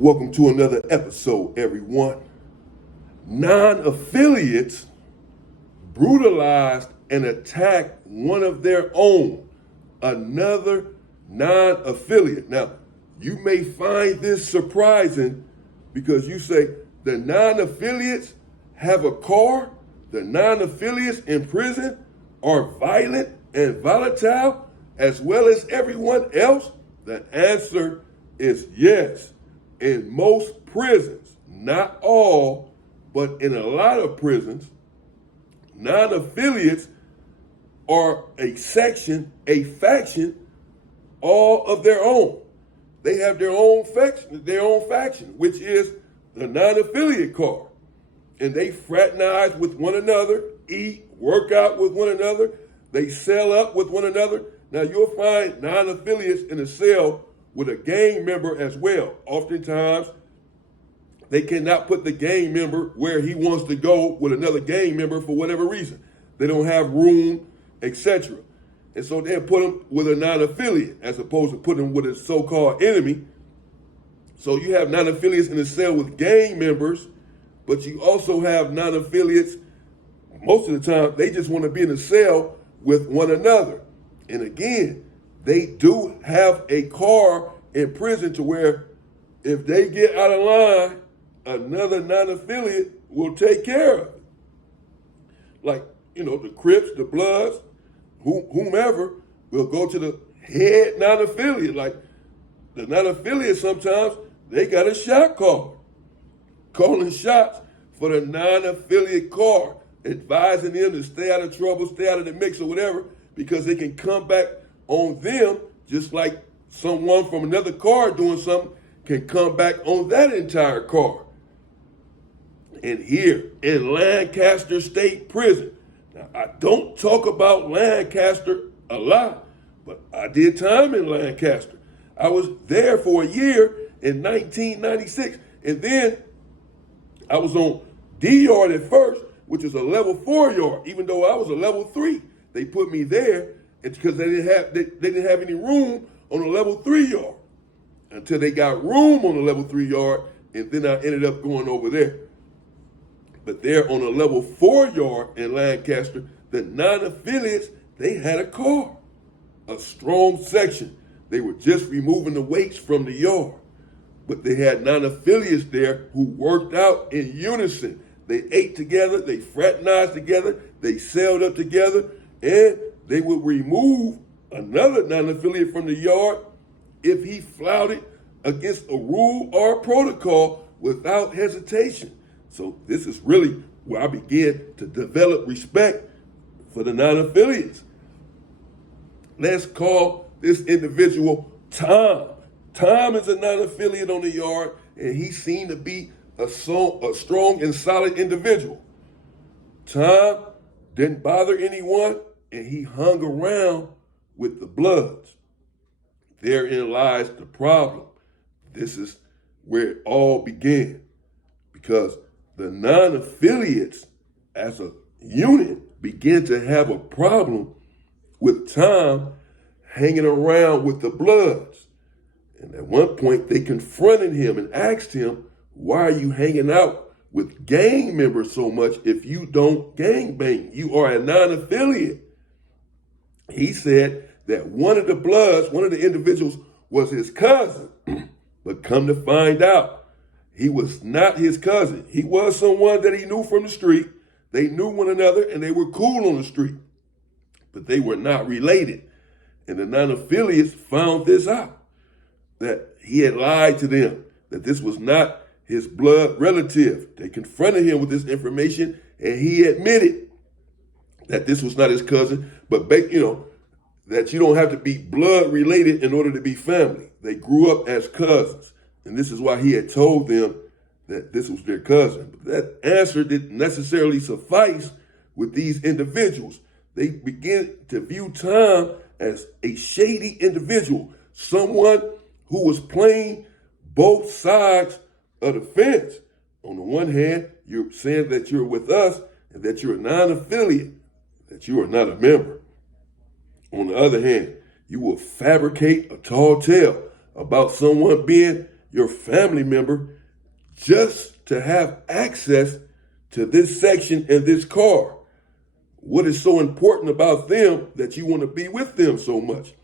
Welcome to another episode, everyone. Non-affiliates brutalized and attacked one of their own, another non-affiliate. Now, you may find this surprising because you say the non-affiliates have a car, the non-affiliates in prison are violent and volatile as well as everyone else. The answer is yes. In most prisons, not all, but in a lot of prisons, non-affiliates are a section, a faction, all of their own. They have their own faction, which is the non-affiliate car. And they fraternize with one another, eat, work out with one another. They sell up with one another. Now you'll find non-affiliates in a cell with a gang member as well. Oftentimes, they cannot put the gang member where he wants to go with another gang member for whatever reason. They don't have room, etc. And so they'll put him with a non-affiliate as opposed to putting him with a so-called enemy. So you have non-affiliates in a cell with gang members, but you also have non-affiliates, most of the time, they just want to be in a cell with one another. And again, they do have a car in prison to where if they get out of line, another non-affiliate will take care of it. Like, the Crips, the Bloods, whomever will go to the head non-affiliate. Like the non-affiliate sometimes, they got a shot card, calling shots for the non-affiliate car, advising them to stay out of trouble, stay out of the mix or whatever, because they can come back on them just like someone from another car doing something can come back on that entire car. And here in Lancaster State Prison, now I don't talk about Lancaster a lot, but I did time in Lancaster. I was there for a year in 1996, and then I was on D yard at first, which is a level 4 yard, even though I was a level 3. They put me there because they didn't have any room on a level 3 yard until they got room on a level 3 yard, and then I ended up going over there. But there on a level 4 yard in Lancaster, the non-affiliates, they had a car, a strong section. They were just removing the weights from the yard. But they had non-affiliates there who worked out in unison. They ate together, they fraternized together, they sailed up together, and they would remove another non-affiliate from the yard if he flouted against a rule or a protocol without hesitation. So this is really where I began to develop respect for the non-affiliates. Let's call this individual Tom. Tom is a non-affiliate on the yard, and he seemed to be a strong and solid individual. Tom didn't bother anyone, and he hung around with the Bloods. Therein lies the problem. This is where it all began, because the non-affiliates as a unit began to have a problem with Tom hanging around with the Bloods. And at one point, they confronted him and asked him, why are you hanging out with gang members so much if you don't gang bang? You are a non-affiliate. He said that one of the Bloods, one of the individuals, was his cousin. But come to find out, he was not his cousin. He was someone that he knew from the street. They knew one another and they were cool on the street. But they were not related. And the non-affiliates found this out, that he had lied to them, that this was not his blood relative. They confronted him with this information, and he admitted that this was not his cousin, but that you don't have to be blood related in order to be family. They grew up as cousins, and this is why he had told them that this was their cousin. But that answer didn't necessarily suffice with these individuals. They began to view Tom as a shady individual, someone who was playing both sides of the fence. On the one hand, you're saying that you're with us and that you're a non-affiliate, that you are not a member. On the other hand, you will fabricate a tall tale about someone being your family member just to have access to this section and this car? What is so important about them that you want to be with them so much?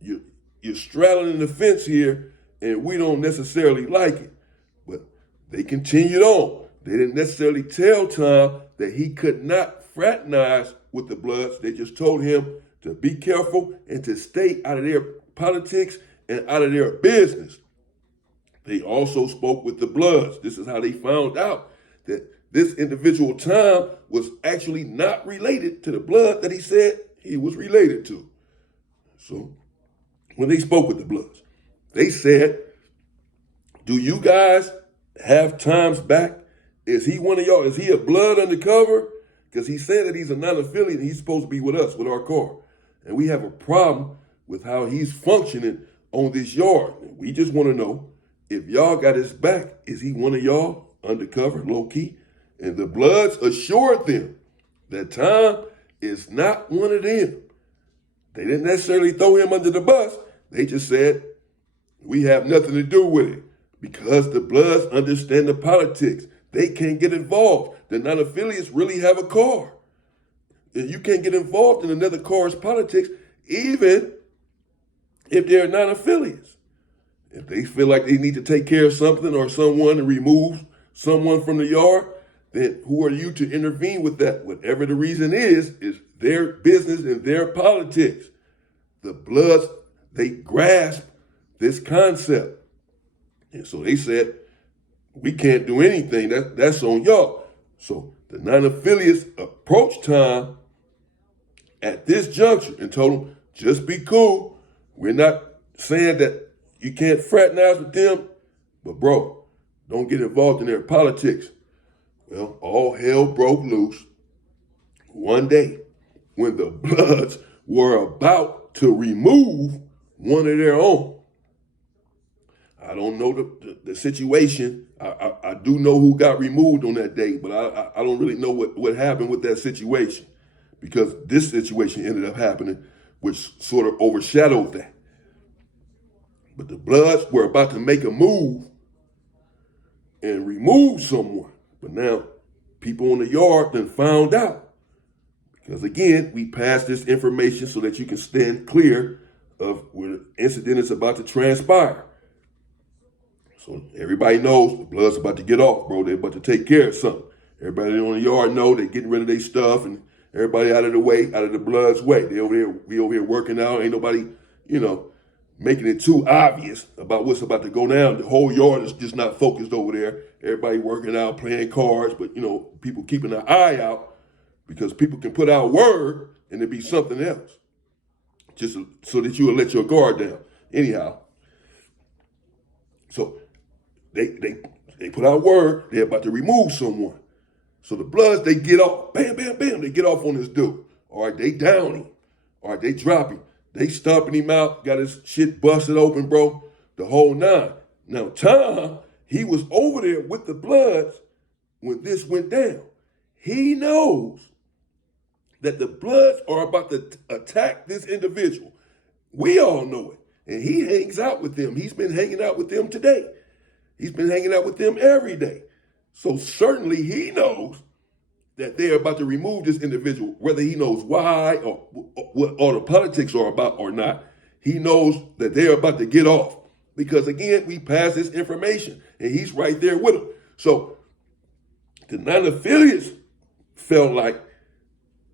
You're straddling the fence here, and we don't necessarily like it. But they continued on. They didn't necessarily tell Tom that he could not fraternize with the Bloods. They just told him to be careful and to stay out of their politics and out of their business. They also spoke with the Bloods. This is how they found out that this individual Tom was actually not related to the Blood that he said he was related to. So when they spoke with the Bloods, they said, do you guys have Tom's back? Is he one of y'all? Is he a Blood undercover? Because he said that he's a non-affiliate and he's supposed to be with us, with our car. And we have a problem with how he's functioning on this yard. We just want to know, if y'all got his back, is he one of y'all undercover, low-key? And the Bloods assured them that Tom is not one of them. They didn't necessarily throw him under the bus. They just said, we have nothing to do with it because the Bloods understand the politics. They can't get involved. The non-affiliates really have a car. And you can't get involved in another car's politics, even if they're non-affiliates. If they feel like they need to take care of something or someone and remove someone from the yard, then who are you to intervene with that? Whatever the reason is their business and their politics. The Bloods, they grasp this concept. And so they said, we can't do anything. That's on y'all. So the non-affiliates approached Tom at this juncture and told him, just be cool. We're not saying that you can't fraternize with them, but bro, don't get involved in their politics. Well, all hell broke loose one day when the Bloods were about to remove one of their own. I don't know the situation. I do know who got removed on that day, but I don't really know what happened with that situation, because this situation ended up happening, which sort of overshadowed that. But the Bloods were about to make a move and remove someone. But now people in the yard then found out. Because again, we passed this information so that you can stand clear of where the incident is about to transpire. So everybody knows the Bloods about to get off, bro. They're about to take care of something. Everybody on the yard know they're getting rid of their stuff, and everybody out of the way, out of the Bloods' way. We over here working out. Ain't nobody, making it too obvious about what's about to go down. The whole yard is just not focused over there. Everybody working out, playing cards, but people keeping an eye out, because people can put out word and it be something else, just so that you will let your guard down. Anyhow, so they put out word they're about to remove someone. So the Bloods, they get off, bam, bam, bam, they get off on this dude. All right, they down him. All right, they drop him. They stomping him out, got his shit busted open, bro, the whole nine. Now, Tom, he was over there with the Bloods when this went down. He knows that the Bloods are about to attack this individual. We all know it. And he hangs out with them. He's been hanging out with them today. He's been hanging out with them every day. So certainly he knows that they're about to remove this individual, whether he knows why or what all the politics are about or not. He knows that they're about to get off, because again, we passed this information and he's right there with them. So the non-affiliates felt like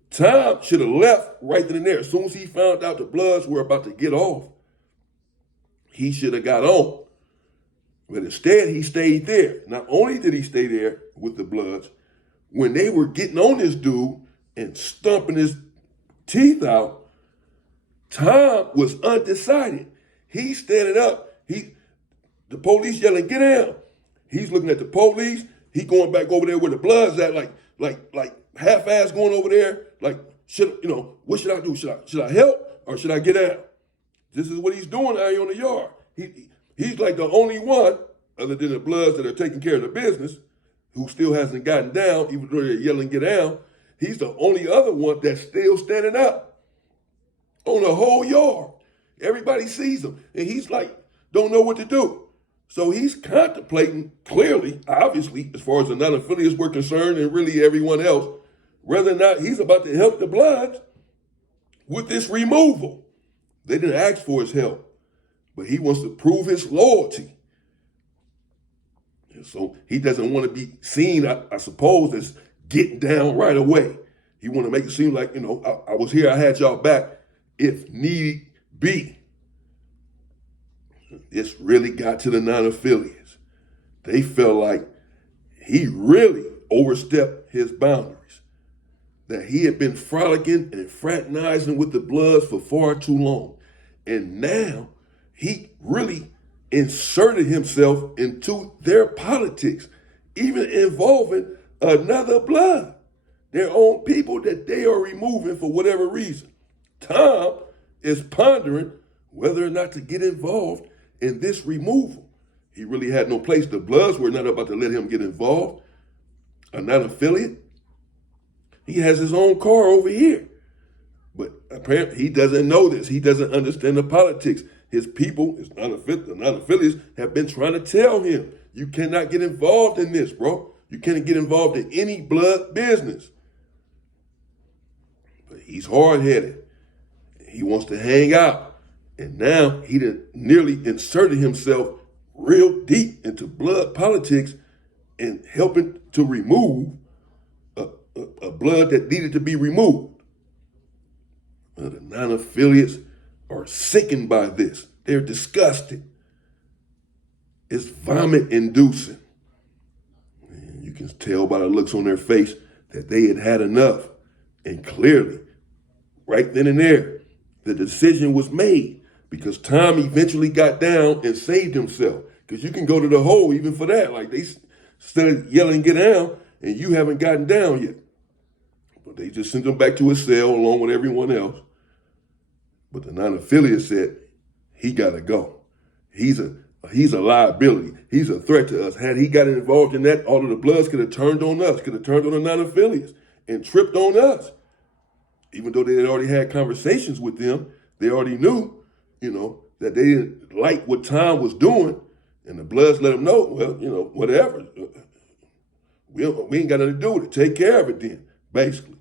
Tom should have left right then and there. As soon as he found out the Bloods were about to get off, he should have got on. But instead, he stayed there. Not only did he stay there with the Bloods, when they were getting on this dude and stumping his teeth out, Tom was undecided. He's standing up. The police yelling, "Get down!" He's looking at the police. He going back over there where the Bloods at, like half-ass going over there. Like, what should I do? Should I help or should I get out? This is what he's doing out here on the yard. He's like the only one, other than the Bloods that are taking care of the business, who still hasn't gotten down, even though they're yelling, "Get down." He's the only other one that's still standing up on the whole yard. Everybody sees him, and he's like, don't know what to do. So he's contemplating clearly, obviously, as far as the non-affiliates were concerned and really everyone else, whether or not he's about to help the Bloods with this removal. They didn't ask for his help, but he wants to prove his loyalty. And so he doesn't want to be seen, I suppose, as getting down right away. He want to make it seem like, I was here, I had y'all back if need be. This really got to the non-affiliates. They felt like he really overstepped his boundaries, that he had been frolicking and fraternizing with the Bloods for far too long. And now he really inserted himself into their politics, even involving another Blood, their own people that they are removing for whatever reason. Tom is pondering whether or not to get involved in this removal. He really had no place. The Bloods were not about to let him get involved. A non-affiliate. He has his own car over here. But apparently he doesn't know this. He doesn't understand the politics. His people, the non-affiliates, have been trying to tell him, you cannot get involved in this, bro. You can't get involved in any Blood business. But he's hard-headed. He wants to hang out. And now he done nearly inserted himself real deep into Blood politics and helping to remove a Blood that needed to be removed. The non-affiliates are sickened by this. They're disgusted. It's vomit-inducing. You can tell by the looks on their face that they had had enough. And clearly, right then and there, the decision was made because Tom eventually got down and saved himself. Because you can go to the hole even for that. Like they started yelling, get down, and you haven't gotten down yet. But they just sent him back to his cell along with everyone else. But the non-affiliate said, he got to go. He's a liability. He's a threat to us. Had he got involved in that, all of the Bloods could have turned on us, could have turned on the non-affiliates and tripped on us. Even though they had already had conversations with them, they already knew, that they didn't like what Tom was doing. And the Bloods let them know, well, whatever. We ain't got nothing to do with it. Take care of it then, basically.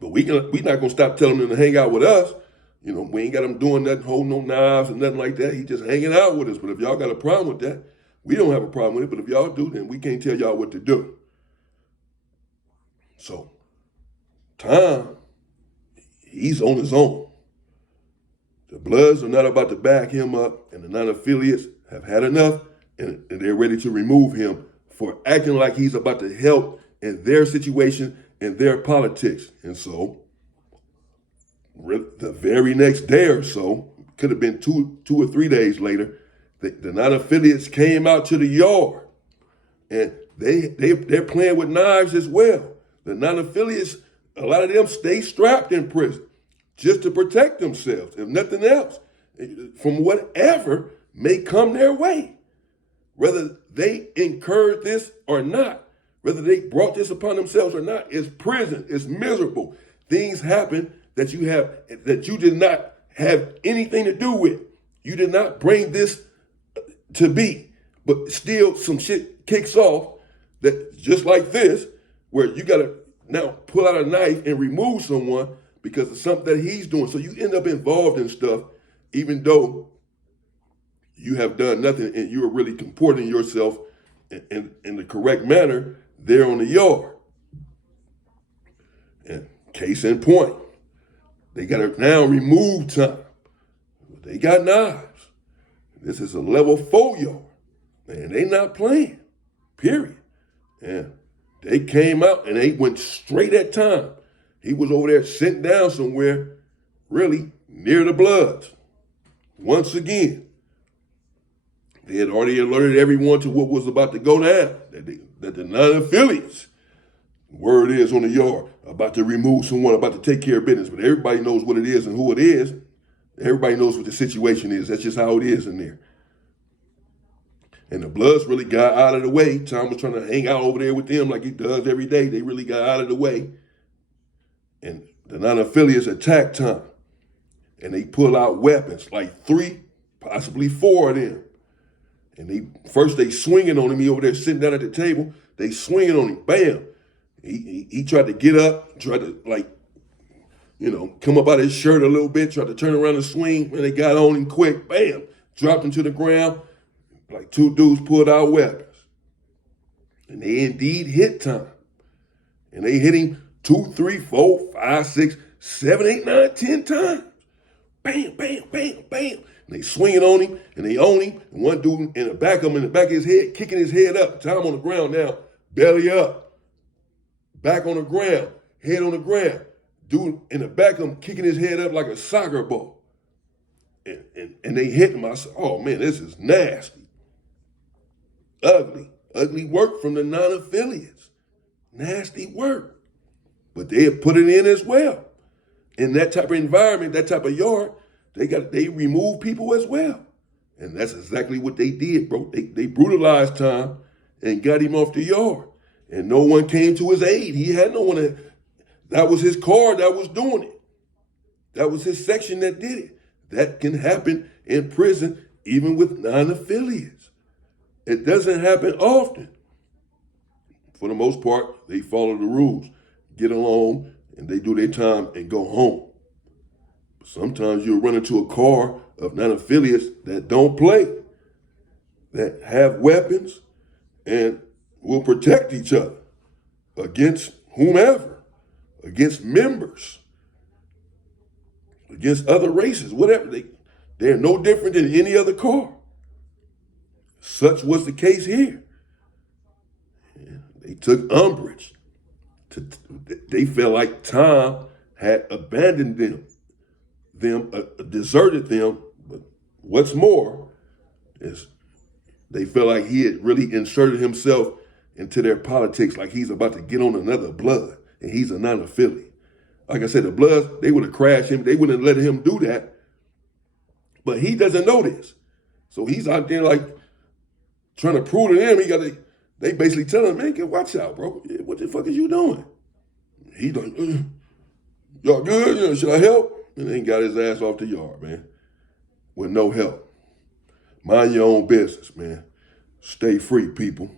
But we not going to stop telling them to hang out with us. We ain't got him doing nothing, holding no knives and nothing like that. He just hanging out with us. But if y'all got a problem with that, we don't have a problem with it. But if y'all do, then we can't tell y'all what to do. So, Tom, he's on his own. The Bloods are not about to back him up, and the non-affiliates have had enough, and they're ready to remove him for acting like he's about to help in their situation and their politics. And so, the very next day or so, could have been two or 3 days later, the non-affiliates came out to the yard, and they're playing with knives as well. The non-affiliates, a lot of them stay strapped in prison just to protect themselves, if nothing else, from whatever may come their way. Whether they incurred this or not, whether they brought this upon themselves or not, it's prison, it's miserable. Things happen that you did not have anything to do with. You did not bring this to be, but still some shit kicks off that just like this, where you got to now pull out a knife and remove someone because of something that he's doing. So you end up involved in stuff, even though you have done nothing and you are really comporting yourself in the correct manner there on the yard. And case in point, they got to now remove Tom. They got knives. This is a level 4 yard. And they not playing, period. And they came out and they went straight at Tom. He was over there sitting down somewhere, really near the Bloods. Once again, they had already alerted everyone to what was about to go down, that the non-affiliates, word is on the yard, about to remove someone, about to take care of business. But everybody knows what it is and who it is. Everybody knows what the situation is. That's just how it is in there. And the Bloods really got out of the way. Tom was trying to hang out over there with them like he does every day. They really got out of the way. And the non-affiliates attacked Tom. And they pull out weapons, like 3, possibly 4 of them. And they swinging on him. He over there sitting down at the table. They swinging on him. Bam. He tried to get up, tried to come up out of his shirt a little bit, tried to turn around and swing. And they got on him quick. Bam. Dropped him to the ground. Like two dudes pulled out weapons. And they indeed hit Tom. And they hit him 2, 3, 4, 5, 6, 7, 8, 9, 10 times. Bam, bam, bam, bam. And they swinging on him, and they own him. And one dude in the back of his head, kicking his head up. Tom on the ground now, belly up. Back on the ground, head on the ground. Dude in the back of him, kicking his head up like a soccer ball. And they hit him. I said, oh man, this is nasty. Ugly work from the non-affiliates. Nasty work. But they have put it in as well. In that type of environment, that type of yard, they remove people as well. And that's exactly what they did, bro. They brutalized Tom and got him off the yard. And no one came to his aid. He had no one. That was his car that was doing it. That was his section that did it. That can happen in prison, even with non-affiliates. It doesn't happen often. For the most part, they follow the rules, get along, and they do their time and go home. But sometimes you'll run into a car of non-affiliates that don't play, that have weapons and will protect each other against whomever, against members, against other races, whatever. They're no different than any other car. Such was the case here. They took umbrage. They felt like Tom had abandoned them, deserted them. But what's more is they felt like he had really inserted himself into their politics, like he's about to get on another blood, and he's a non-affiliate. Like I said, the Bloods, they would have crashed him. They wouldn't let him do that. But he doesn't know this. So he's out there like trying to prove to them, they basically tell him, man, get watch out, bro. What the fuck is you doing? He like, y'all good? Should I help? And then got his ass off the yard, man, with no help. Mind your own business, man. Stay free, people.